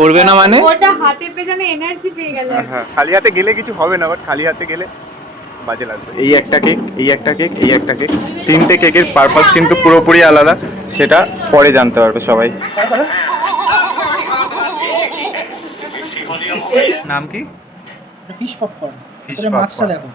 করবে না মানে ওটা হাতে পেয়ে যেন এনার্জি পেয়ে গেল। হ্যাঁ, খালি হাতে গেলে কিছু হবে না, বাট খালি হাতে গেলে বাজে লাগবে। এই একটা কেক, এই একটা কেক, এই একটা কেক, তিনটে কেকের পারপাস কিন্তু পুরোপুরি আলাদা, সেটা পরে জানতে পারবে সবাই। নাম কি? Fish popcorn. ভিতরে মাছটা দেখো,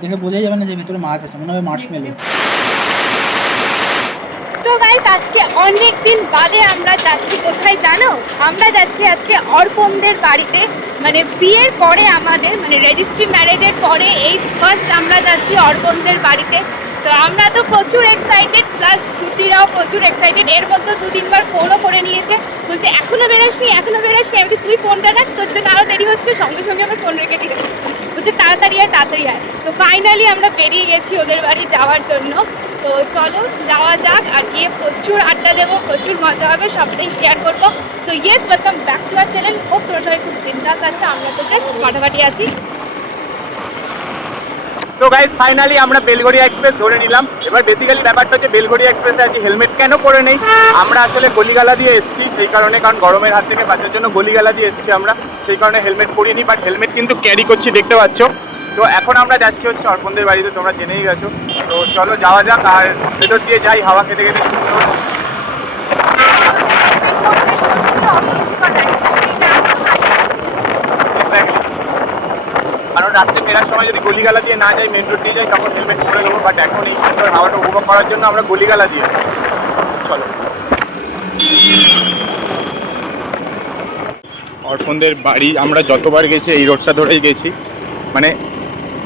দেখে বোঝাই যাবে না যে ভিতরে মাছ আছে, মনে হবে মার্শমেলো। তো গাইস, আজকে অনেক দিন বাদে আমরা যাচ্ছি কোথায় জানো? আমরা যাচ্ছি আজকে অর্পণদের বাড়িতে। মানে বিয়ের পরে আমাদের, মানে রেজিস্ট্রি ম্যারেজের পরে এই ফার্স্ট আমরা যাচ্ছি অর্পণদের বাড়িতে। তো আমরা তো প্রচুর এক্সাইটেড, প্লাস দুটিরাও প্রচুর এক্সাইটেড। এর মধ্যে 2-3 বার ফোনও করে নিয়েছে, বলছে এখনো বেরোসনি, এখনো বেরোসনি। আমি তুই ফোনটা রাখ, তোর জন্য আরও দেরি হচ্ছে। সঙ্গে সঙ্গে আমার ফোন রেখে দিয়েছে, বলছে তাড়াতাড়ি আয়, তাড়াতাড়ি আয়। তো ফাইনালি আমরা বেরিয়ে গেছি ওদের বাড়ি যাওয়ার জন্য। তো চলো যাওয়া যাক, আর গিয়ে প্রচুর আড্ডা দেবো, প্রচুর মজা হবে, সবটাই শেয়ার করবো। So yes, welcome back to our channel. Hope তোমরা সবাই খুব বিন্দাস আছে, আমরা তো জাস্ট ফাটাফাটি আছি। তো গাইস, ফাইনালি আমরা বেলঘড়িয়া এক্সপ্রেস ধরে নিলাম। এবার বেসিক্যালি ব্যাপারটা হচ্ছে বেলঘড়িয়া এক্সপ্রেসে আজকে হেলমেট কেন পরে নেই? আমরা আসলে গলিগালা দিয়ে এসেছি, সেই কারণে, কারণ গরমের হাত থেকে বাঁচার জন্য গলিগালা দিয়ে এসেছি আমরা, সেই কারণে হেলমেট পরিনি। বাট হেলমেট কিন্তু ক্যারি করছি, দেখতে পাচ্ছ। তো এখন আমরা যাচ্ছি হচ্ছে অর্পণদের বাড়িতে, তোমরা জেনেই গেছো। তো চলো যাওয়া যাক, আর ভেতর দিয়ে যাই, হাওয়া খেতে খেতে সুন্দর। কারণ রাত্রে ফেরার সময় যদি গলিগালা দিয়ে না যাই, মেন রোড দিয়ে যাই, তখন হেলমেট পরে নেবো। বাট এখন এই সুন্দর হাওয়াটা উপভোগ করার জন্য আমরা গলিগালা দিয়েছি। চলো। অর্পণদের বাড়ি আমরা যতবার গেছি এই রোডটা ধরেই গেছি, মানে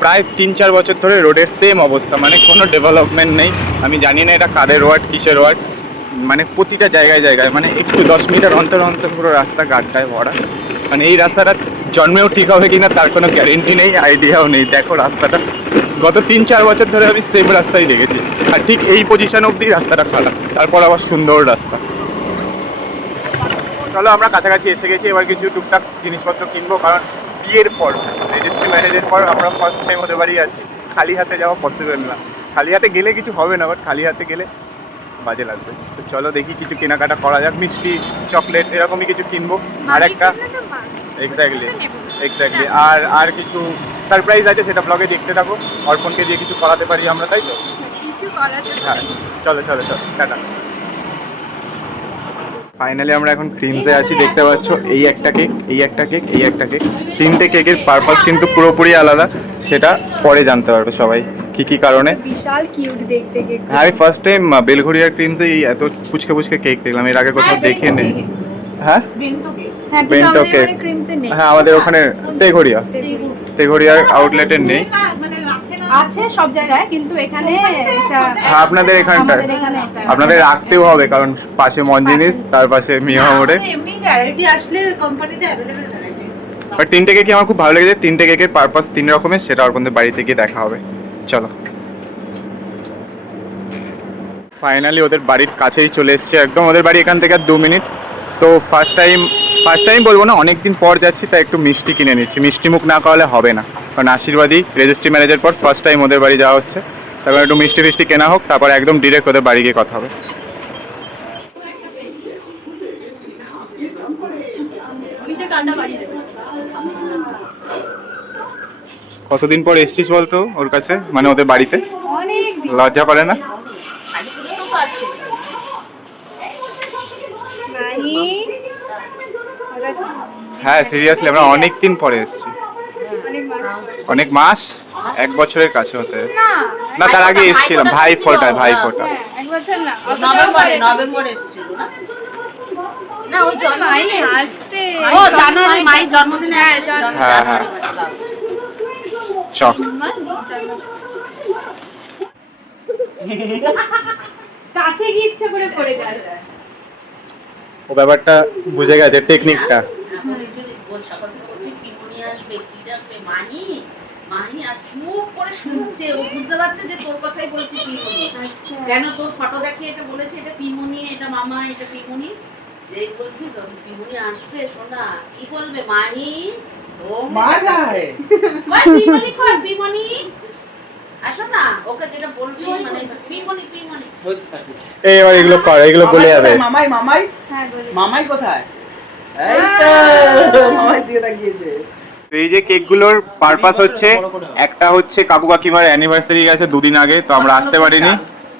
প্রায় 3-4 বছর ধরে রোডের সেম অবস্থা, মানে কোনো ডেভেলপমেন্ট নেই। আমি জানি না এটা কাদের ওয়ার্ড, কিসের ওয়ার্ড, মানে প্রতিটা জায়গায় জায়গায়, মানে একটু 10 মিটার অন্তর অন্তর পুরো রাস্তা গাড্ডায় ভরা। মানে এই রাস্তাটা জন্মেও ঠিক হবে কিনা তার কোনো গ্যারেন্টি নেই, আইডিয়াও নেই। দেখো রাস্তাটা, গত 3-4 বছর ধরে আমি সেম রাস্তায় দেখেছি, আর ঠিক এই পজিশন অবধি রাস্তাটা খারাপ, তারপর আবার সুন্দর রাস্তা। চলো আমরা কাছাকাছি এসে গেছি, এবার কিছু টুকটাক জিনিসপত্র কিনবো, কারণ বিয়ের পর, রেজিস্ট্রি ম্যারেজের পর আমরা ফার্স্ট টাইম ওদের বাড়ি যাচ্ছি। খালি হাতে যাওয়া পসিবল না, খালি হাতে গেলে কিছু হবে না, বাট খালি হাতে গেলে বাজে লাগবে। তো চলো দেখি কিছু কেনাকাটা করা যাক, মিষ্টি, চকলেট এরকমই কিছু কিনবো। আর একটা এক্স্যাক্টলি আর কিছু সারপ্রাইজ আছে, সেটা ব্লগে দেখতে থাকো। অর্পণকে দিয়ে কিছু করাতে পারি আমরা, তাই তো? হ্যাঁ, চলো চলো চলো, টাটা। ফাইনালি আমরা এখন ক্রিমসে আছি, দেখতে পাচ্ছ। এই একটা কেক, এই একটা কেক, এই একটা কেক, তিনটে কেকের পারপাস কিন্তু পুরোপুরি আলাদা, সেটা পরে জানতে পারবে সবাই কি কি কারণে। বিশাল কিউট দেখতে কেক। হ্যাঁ, আমি ফার্স্ট টাইম বেলঘড়িয়ার ক্রিমসে এত পুচকে পুচকে কেক দেখলাম, এর আগে কোথাও দেখে নেই। হ্যাঁ, বেন্টো কেক, হ্যাঁ আমাদের ওখানে তেঘড়িয়ার আউটলেটের নেই, আছে সব জায়গায়, কিন্তু এখানে হ্যাঁ আপনাদের এখানটা আপনাদের রাখতেও হবে, কারণ পাশে মনজিনিস, তার পাশে মিয়া মোড়ে। বাট তিনটে কেকই আমার খুব ভালো লেগেছে, তিনটে কেকের পারপাস 3 রকমের, সেটা অর্পণদের বাড়িতে গিয়ে দেখা হবে। চলো। ফাইনালি ওদের বাড়ির কাছেই চলে এসেছে, একদম ওদের বাড়ি এখান থেকে 2 মিনিট। তো ফার্স্ট টাইম বলবো না, অনেকদিন পর যাচ্ছি, তাই একটু মিষ্টি কিনে নিচ্ছি। মিষ্টি মুখ না করালে হবে না, কারণ আশীর্বাদী রেজিস্ট্রি ম্যারেজের পর ফার্স্ট টাইম ওদের বাড়ি যাওয়া হচ্ছে। তারপর একটু মিষ্টি ফিষ্টি কেনা হোক, তারপর একদম ডিরেক্ট ওদের বাড়ি গিয়ে কথা হবে। কতদিন পর এসছিস বলতো ওর কাছে, মানে ওদের বাড়িতে? লজ্জা করে না? হ্যাঁ সিরিয়াসলি, আমরা অনেক দিন পরে এসেছি। অনেক মাস, 1 বছরের কাছে হতে না, তার আগে এসেছিলাম ভাই ফোটা। এক বছর না, নভেম্বরে এসেছিল না? না ওই জন্মদিনে আসতে, ও জানুয়ারি মাই জন্মদিনে। হ্যাঁ হ্যাঁ, চক কাছে গিয়ে ইচ্ছে করে পড়ে গেল। ও ব্যাপারটা বুঝে গেছে, টেকনিকটা। সকাল থেকে বলছি পিমনি আসবে, কি ডাকবে, মাহি মাহি, আর চুপ করে শুনছে। ও বুঝতে পারছে যে তোর কথাই বলছি, পিমনি। কেন তোর ফটো দেখে এটা বলেছে, এটা পিমনি, এটা মামা, এটা পিমনি। যেই বলছি তো পিমনি আসবে, শোনা কি বলবে, মাহি ও মা যায়, ওই পিমনি কই, পিমনি আসো না, ওকে যেটা বলবি মানে পিমনি এই এবার এগুলো কর, এগুলো বলে যাবে। মামাই মামাই হ্যাঁ বলি। মামাই কোথায়? এই তো মামাই দিকে তাকিয়েছে। তো এই যে কেকগুলোর পারপাস হচ্ছে, একটা হচ্ছে কাকু কাকিমার অ্যানিভার্সারি গেছে দুদিন আগে, তো আমরা আসতে পারিনি।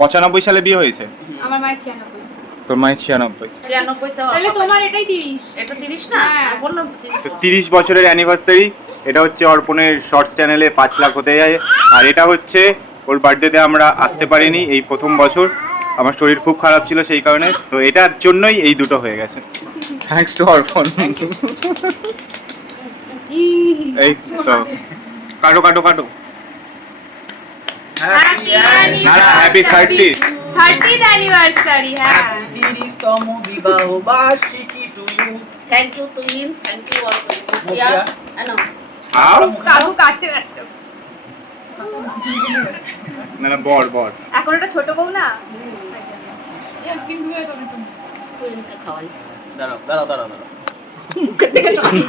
95 সালে বিয়ে হয়েছে, আমার মায়ের 96। তোর মায়ের 96। 96 তো তাহলে তোমার এটাই 30। এটা 30 না? হ্যাঁ। বললাম তো 30 বছরের অ্যানিভার্সারি। এটা হচ্ছে অর্পণের শর্টস চ্যানেলে 5 লাখ হতে যায়। আর এটা হচ্ছে ওর বার্থডেতে আমরা আসতে পারিনি এই প্রথম বছর, আমার শরীর খুব খারাপ ছিল সেই কারণে। তো এটার জন্যই এই দুটো হয়ে গেছে, থ্যাঙ্কস টু অর্পণ। এই তো কাটো কাটো কাটো। না না, হ্যাপি 30th 30th অ্যানিভার্সারি। হ্যাঁ 30তম বিবাহ বার্ষিকী টু ইউ। থ্যাংক ইউ তুমিন, থ্যাংক ইউ অল। মোটিয়া। আনো খাও। কাকু কাটতে ব্যস্ত। না না, বর বর। এখন এটা ছোট বউ না। তুমিনকে খাওয়াই। দাঁড়াও দাঁড়াও দাঁড়াও দাঁড়াও। মুখের দিকে চলে।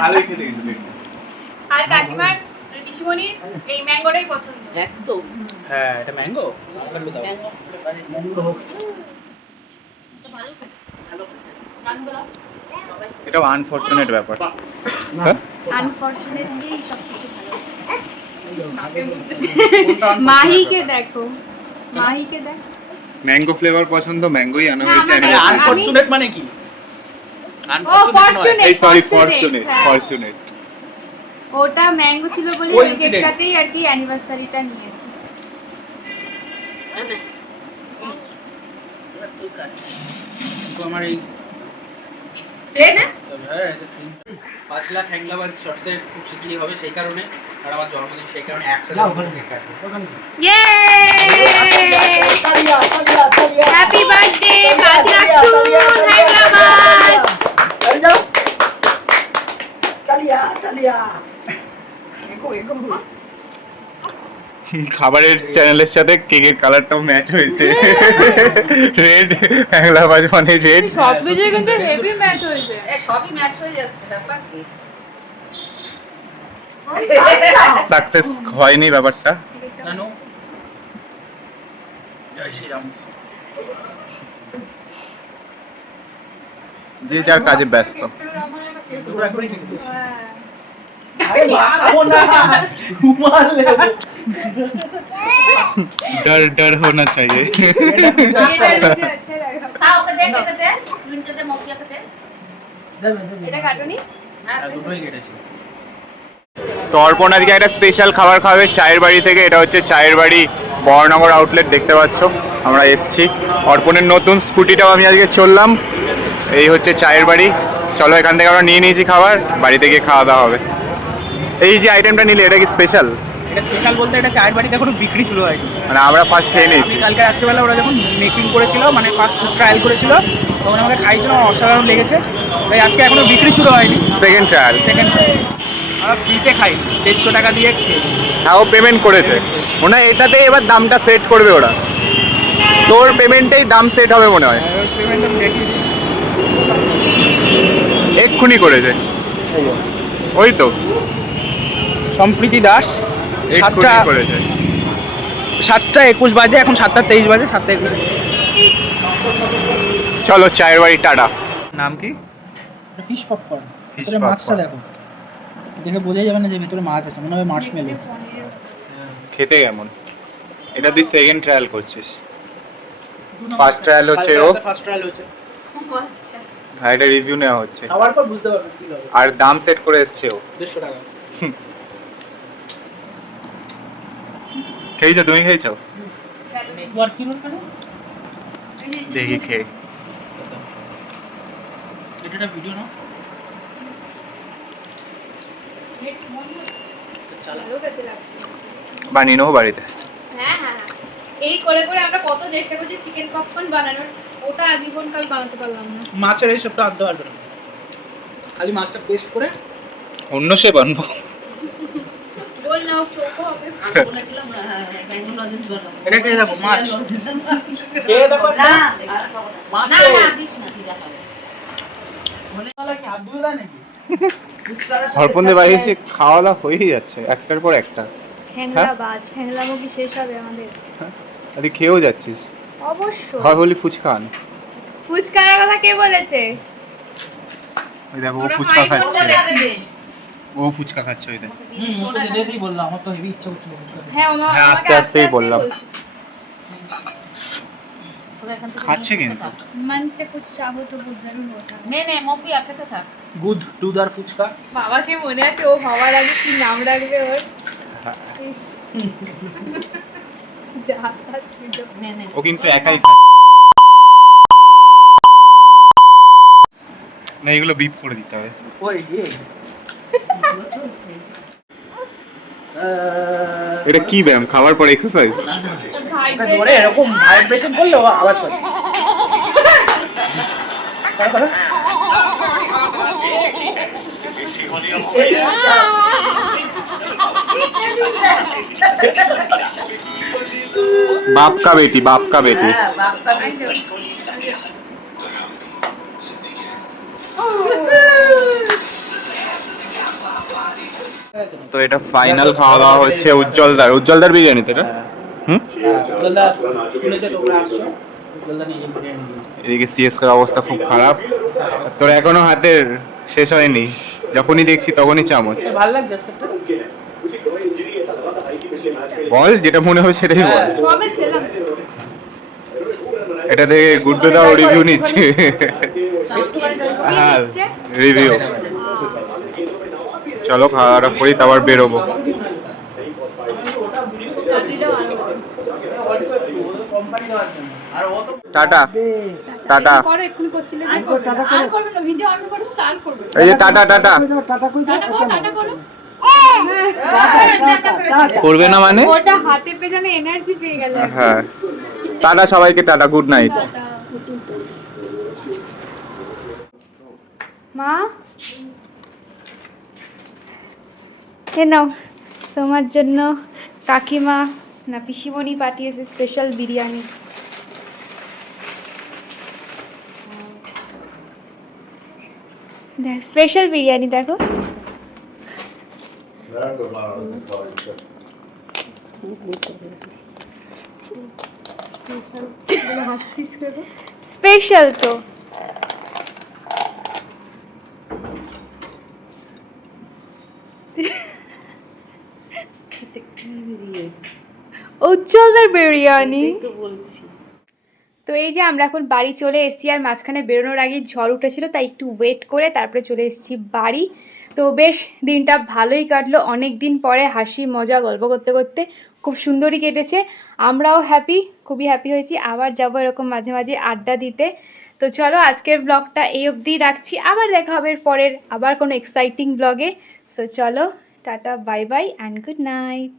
ভালোই খেতে কিন্তু। আর কাকিমার পিসিমণির এই ম্যাঙ্গোটাই পছন্দ। একদম হ্যাঁ এটা ম্যাঙ্গো। ম্যাঙ্গো ফ্লেভারে ভালো খেতে, ভালো খেতে। গানগুলো সবাই এটা আনফরচুনেট ব্যাপার। হ্যাঁ আনফরচুনেটলি সবকিছু ভালো। মাহিকে দেখো, মাহিকে দেখ। ম্যাঙ্গো ফ্লেভার পছন্দ, ম্যাঙ্গোই আনা না, হয়েছে আমাদের anniversary। আনফরচুনেট মানে কি? ও ফরচুনেট। এই সরি, ফরচুনেট ফরচুনেট। ওটা ম্যাঙ্গো ছিল বলে ওই Coincidence। কেকটাতেই আর কি অ্যানিভার্সারিটা নিয়েছি। তো আমার এই ট্রেন না 5 লাখ হ্যাংলাবাজ শর্টসের খুব শিগগিরই হবে সেই কারণে, আর আমার জন্মদিন সেই কারণে একসাথে কেক কাটবো। ইয়ে! হ্যাপি বার্থডে বাজরাক্সুন হায়দ্রাবাদ। খাবারের চ্যানেলের সাথে কেকের কালারটাও ম্যাচ হয়েছে। রেড, বাংলাবাজ মানে রেড। সবকিছু কিন্তু হেভি ম্যাচ হয়েছে। সবই ম্যাচ হয়ে যাচ্ছে, ব্যাপার কি? সাকসেস হয়নি ব্যাপারটা। জানো জয় শ্রীরাম। যে যার কাজে ব্যস্ত। তোমরা এখনই ঠিক বলছো। হ্যাঁ। আরে খাবো না, রুমাল নেব। डर डर होना चाहिए। তা ওকে দে, কেটে দে, তুমিনকে দে, মকিয়াকে দে। এটা কাটুনি? হ্যাঁ, আর দুটোই কেটেছি। তো অর্পণ আজকে একটা স্পেশাল খাবার খাবে চায়ের বাড়ি থেকে। এটা হচ্ছে চায়ের বাড়ি বহরনগর আউটলেট, দেখতে পাচ্ছ আমরা এসছি। অর্পণের নতুন স্কুটিটাও আমি আজকে চললাম। এই হচ্ছে চায়ের বাড়ি। চলো এখান থেকে আমরা নিয়ে নিয়েছি খাবার, বাড়িতে গিয়ে খাওয়া দাওয়া হবে। এই যে আইটেমটা নিলে এটা কি স্পেশাল? এটা স্পেশাল বলতে এটা চায়ের বাড়িতে এখনো বিক্রি শুরু হয়নি। মানে আমরা ফার্স্ট খেয়ে আমি নিয়েছি। কালকে রাত্রিবেলা ওরা যখন মেকিং করেছিল, মানে ফার্স্ট ফুড ট্রায়াল করেছিল, তখন আমাকে খাইছিল, আমার অসাধারণ লেগেছে। তাই আজকে এখনো বিক্রি শুরু হয়নি, সেকেন্ড ট্রায়াল। সেকেন্ড আমরা ফ্রিতে খাই 150 টাকা দিয়ে খেয়ে। হ্যাঁ, ও পেমেন্ট করেছে। মনে হয় এটাতে এবার দামটা সেট করবে ওরা। তোর পেমেন্টেই দাম সেট হবে মনে হয়। পেমেন্ট আমি দেখিয়ে দিই। এক্ষুনি করেছে। ওই তো সম্প্রীতি দাস এক্ষুনি করেছে। 7:21 বাজে, এখন 7:23 বাজে, 7:21। চলো চায়ের বাড়ি, টাটা। নাম কি? Fish popcorn. Fish ভিতরে মাছটা popcorn। দেখো, দেখে বোঝাই যাবে না যে ভিতরে মাছ আছে, মনে হবে মার্শমেলো। খেতে কেমন? এটা তুই সেকেন্ড ট্রায়াল করছিস। ফার্স্ট ট্রায়াল হচ্ছে ও, ফার্স্ট ট্রায়াল হচ্ছে, আচ্ছা। আর এটা রিভিউ নেওয়া হচ্ছে। খাওয়ার পর বুঝতে পারবে কি হবে। আর দাম সেট করে এসছে ও। 150 টাকা। খেয়েছো? তুমি খেয়েছো? একবার কি বলতে পারো? দেখি খেয়ে। এটা ভিডিও না, ভালো খেতে লাগছে। বানিয়ে নেবো বাড়িতে। হ্যাঁ হ্যাঁ হ্যাঁ। এই করে করে আমরা কত চেষ্টা করছি চিকেন পপকর্ন বানানোর, ওটা আজীবনকাল বানাতে পারলাম না। মাছের এই সবটা আনতে পারবে না, খালি মাছটা পেস্ট করে অন্য সে বানবো। বল নাও চোখো হবে। আমি বলেছিলাম ব্যাঙ্গোলজিস বানাবো। এটা খেয়ে দেখো, মাছ Logis- খেয়ে দেখো। না, মাছ না, না, দিস না, তুই দেখাবো। হরপন্দে বাড়ি এসে খাওয়া দাওয়া হয়েই যাচ্ছে একটার পর একটা। হ্যাংলাবাজ, হ্যাংলামো কি শেষ হবে আমাদের? আরে খেয়েও যাচ্ছিস, অবশ্যই। হয় বলি ফুচকা আন। ফুচকার কথা কে বলেছে? ওই দেখো ও ওরা ফুচকা ভাই বোন খাচ্ছে, বলে যাবে। ও ফুচকা খাচ্ছে ওই দেখো। যেতেই বললাম, আমার তো হেভি ইচ্ছা করছিল ফুচকা খেতে। হ্যাঁ, হ্যাঁ, আমাকে আস্তে আস্তেই বললাম। বলছে। তোরা এখান থেকে খাচ্ছে নিয়ে কিন্তু। খেতে থাক। मन से कुछ चाहो तो वो जरूर होता है। নে নে মপি আর খেতে থাক। গুড দুধার ফুচকা। বাবা সে মনে আছে ও হওয়ার আগে কি নাম রাখবে ওর? ইস। যা তা ছিল। নে নে ও কিন্তু একাই খাচ্ছে না, এগুলো বিপ করে দিতে হবে। ওই চলছে। এটা কি ব্যায়াম, খাবার পর এক্সারসাইজ? ধরে এরকম ভাইব্রেশন করলে ও আওয়াজ করে। করো। बाप का बेटी, बाप का बेटी। হ্যাঁ বাপ্পা বেশি। তো এটা ফাইনাল খাওয়া দাওয়া হচ্ছে উজ্জ্বলদার বিরিয়ানি তো এটা। হুম, উজ্জ্বলদা শুনেছে তোমরা আসছো, উজ্জ্বলদা নিজে বিরিয়ানি দিয়েছে। এদিকে সিএসকের অবস্থা খুব খারাপ, তোর এখনো হাতের শেষ হয়নি, যখনই দেখছি তখনই চামচ। ভালো লাগছে আজকেরটা? বল যেটা মনে হয় সেটাই বল। সবে খেলাম। এটা দেখে গুড্ডু দাও রিভিউ নিচ্ছে। হ্যাঁ, নিচ্ছে? রিভিউ। চলো খাওয়া দাওয়া করি, তারপর বেরোবো। চাকরিটা ভালো হবে। কোম্পানি দেওয়ার জন্য। আর ও তো টাটা টাটা। করো, এক্ষুনি করছিলে যে? আর করবে না, ভিডিও অন করবো তো আর করবে না। এই যে টাটা টাটা টাটা করো, টাটা করো। করবে না মানে? ওটা হাতে পেয়ে যেন এনার্জি পেয়ে গেল। হ্যাঁ, টাটা সবাইকে, টাটা, গুড নাইট। মা এ নাও, তোমার জন্য কাকিমা না পিসিমণি পাঠিয়েছে স্পেশাল বিরিয়ানি। দেখ স্পেশাল বিরিয়ানি দেখো। স্পেশাল তো। উজ্জ্বলদার বিরিয়ানি। তো এই যে আমরা এখন বাড়ি চলে এসেছি, আর মাঝখানে বেরোনোর আগে ঝড় উঠেছিল, তাই একটু ওয়েট করে তারপরে চলে এসেছি বাড়ি। তো বেশ দিনটা ভালোই কাটলো, অনেক দিন পরে হাসি মজা গল্প করতে করতে খুব সুন্দরই কেটেছে। আমরাও হ্যাপি, খুবই হ্যাপি হয়েছি। আবার যাবো এরকম মাঝে মাঝে আড্ডা দিতে। তো চলো আজকের ব্লগটা এই অবধি রাখছি, আবার দেখা হবে পরের আবার কোনো এক্সাইটিং ব্লগে। সো চলো tata, bye bye and good night.